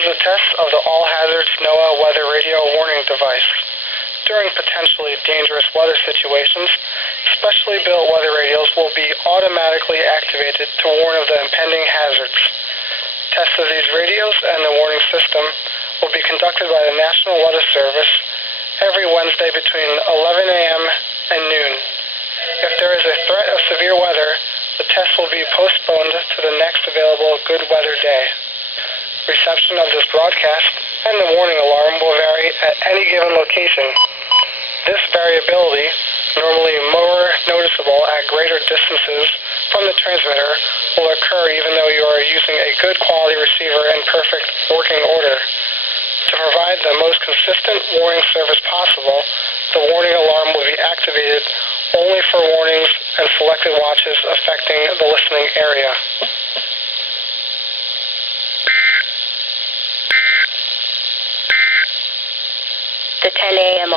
is a test of the All Hazards NOAA Weather Radio Warning Device. During potentially dangerous weather situations, specially built weather radios will be automatically activated to warn of the impending hazards. Tests of these radios and the warning system will be conducted by the National Weather Service every Wednesday between 11 a.m. and noon. If there is a threat of severe weather, the test will be postponed to the next available good weather day. Reception of this broadcast and the warning alarm will vary at any given location. This variability, normally more noticeable at greater distances from the transmitter, will occur even though you are using a good quality receiver in perfect working order. To provide the most consistent warning service possible, the warning alarm will be activated only for warnings and selected watches affecting the listening area. The 10 a.m.